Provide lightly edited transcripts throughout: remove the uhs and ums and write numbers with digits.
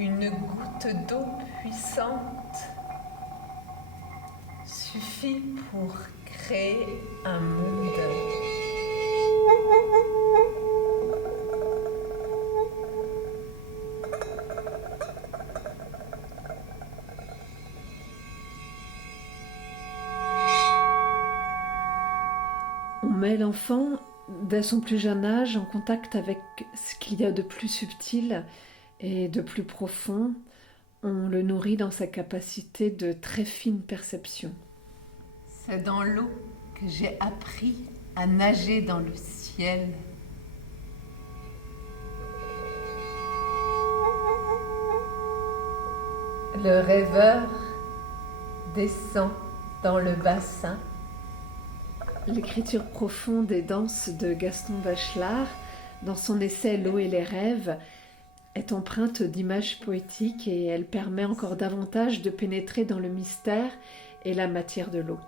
Une goutte d'eau puissante suffit pour créer un monde. On met l'enfant, dès son plus jeune âge, en contact avec ce qu'il y a de plus subtil et de plus profond. On le nourrit dans sa capacité de très fine perception. C'est dans l'eau que j'ai appris à nager dans le ciel. Le rêveur descend dans le bassin. L'écriture profonde et dense de Gaston Bachelard, dans son essai L'eau et les rêves, est empreinte d'images poétiques et elle permet encore davantage de pénétrer dans le mystère et la matière de l'eau.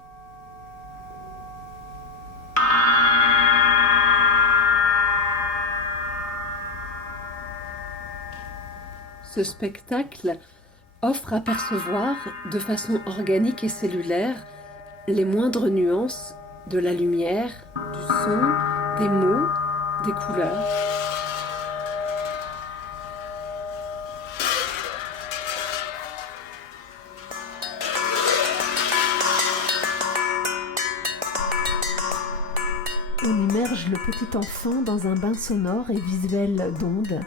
Ce spectacle offre à percevoir de façon organique et cellulaire les moindres nuances de la lumière, du son, des mots, des couleurs. On immerge le petit enfant dans un bain sonore et visuel d'ondes.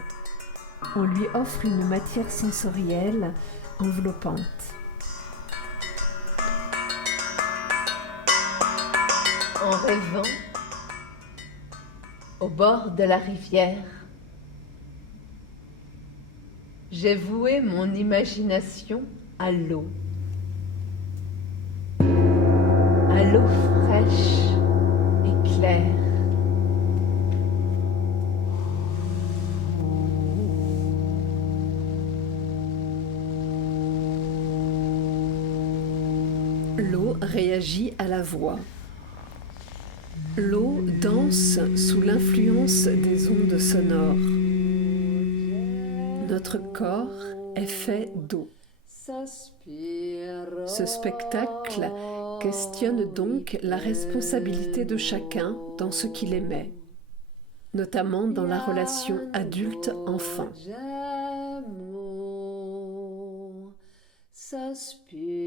On lui offre une matière sensorielle enveloppante. En rêvant, au bord de la rivière, j'ai voué mon imagination à l'eau fraîche et claire. L'eau réagit à la voix. L'eau danse sous l'influence des ondes sonores. Notre corps est fait d'eau. Ce spectacle questionne donc la responsabilité de chacun dans ce qu'il émet, notamment dans la relation adulte-enfant. Sospiro